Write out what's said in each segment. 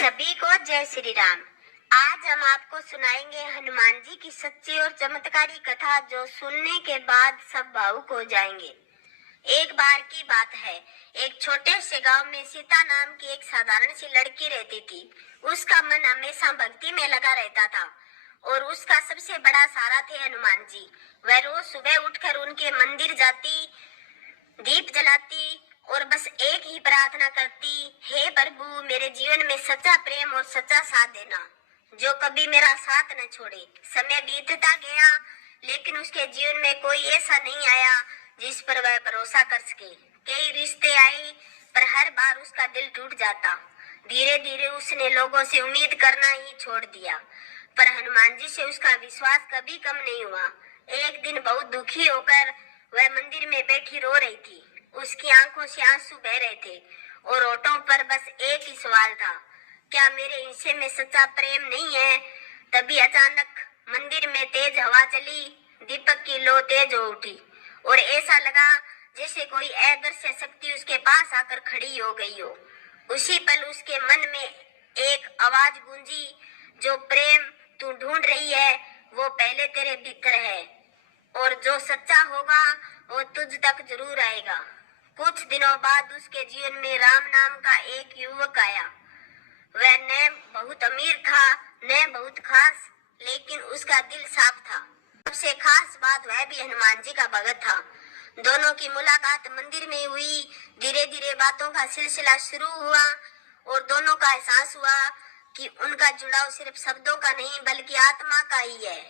सभी को जय श्री राम। आज हम आपको सुनाएंगे हनुमान जी की सच्ची और चमत्कारी कथा, जो सुनने के बाद सब भावुक हो जाएंगे। एक बार की बात है, एक छोटे से गांव में सीता नाम की एक साधारण सी लड़की रहती थी। उसका मन हमेशा भक्ति में लगा रहता था और उसका सबसे बड़ा सहारा थे हनुमान जी। वह रोज सुबह उठकर उनके मंदिर जाती, दीप जलाती और बस एक ही प्रार्थना करती, हे प्रभु, मेरे जीवन में सच्चा प्रेम और सच्चा साथ देना, जो कभी मेरा साथ न छोड़े। समय बीतता गया, लेकिन उसके जीवन में कोई ऐसा नहीं आया जिस पर वह भरोसा कर सके। कई रिश्ते आए, पर हर बार उसका दिल टूट जाता। धीरे धीरे उसने लोगों से उम्मीद करना ही छोड़ दिया, पर हनुमान जी से उसका विश्वास कभी कम नहीं हुआ। एक दिन बहुत दुखी होकर वह मंदिर में बैठी रो रही थी। उसकी आंखों से आंसू बह रहे थे और होठों पर बस एक ही सवाल था, क्या मेरे हिस्से में सच्चा प्रेम नहीं है? तभी अचानक मंदिर में तेज हवा चली, दीपक की लो तेज हो उठी और ऐसा लगा जैसे कोई अदृश्य शक्ति उसके पास आकर खड़ी हो गई हो। उसी पल उसके मन में एक आवाज गूंजी, जो प्रेम तू ढूंढ रही है वो पहले तेरे भीतर है, और जो सच्चा होगा वो तुझ तक जरूर आएगा। कुछ दिनों बाद उसके जीवन में राम नाम का एक युवक आया। वह न बहुत अमीर था न बहुत खास, लेकिन उसका दिल साफ था। सबसे खास बात, वह भी हनुमान जी का भगत था। दोनों की मुलाकात मंदिर में हुई। धीरे धीरे बातों का सिलसिला शुरू हुआ और दोनों का एहसास हुआ कि उनका जुड़ाव सिर्फ शब्दों का नहीं बल्कि आत्मा का ही है।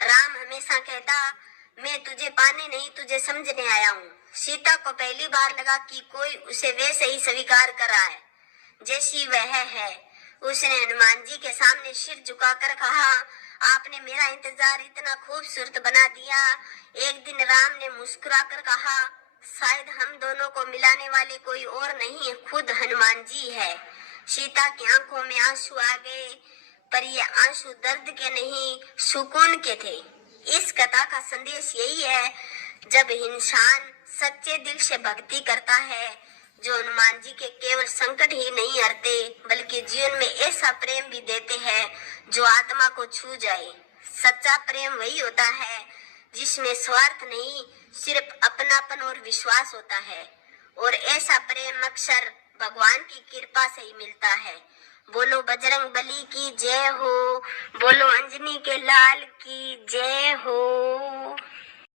राम हमेशा कहता, मैं तुझे पाने नहीं तुझे समझने आया हूँ। सीता को पहली बार लगा कि कोई उसे वैसे ही स्वीकार कर रहा है जैसी वह है। उसने हनुमान जी के सामने सिर झुकाकर कहा, आपने मेरा इंतजार इतना खूबसूरत बना दिया। एक दिन राम ने मुस्कुराकर कहा, शायद हम दोनों को मिलाने वाले कोई और नहीं, खुद हनुमान जी है। सीता की आंखों में आंसू आ गए, पर ये आंसू दर्द के नहीं, सुकून के थे। इस कथा का संदेश यही है, जब इंसान सच्चे दिल से भक्ति करता है, जो हनुमान जी के केवल संकट ही नहीं हरते बल्कि जीवन में ऐसा प्रेम भी देते हैं जो आत्मा को छू जाए। सच्चा प्रेम वही होता है जिसमें स्वार्थ नहीं, सिर्फ अपनापन और विश्वास होता है, और ऐसा प्रेम अक्सर भगवान की कृपा से ही मिलता है। बोलो बजरंग बली की जय हो, बोलो अंजनी के लाल की जय हो।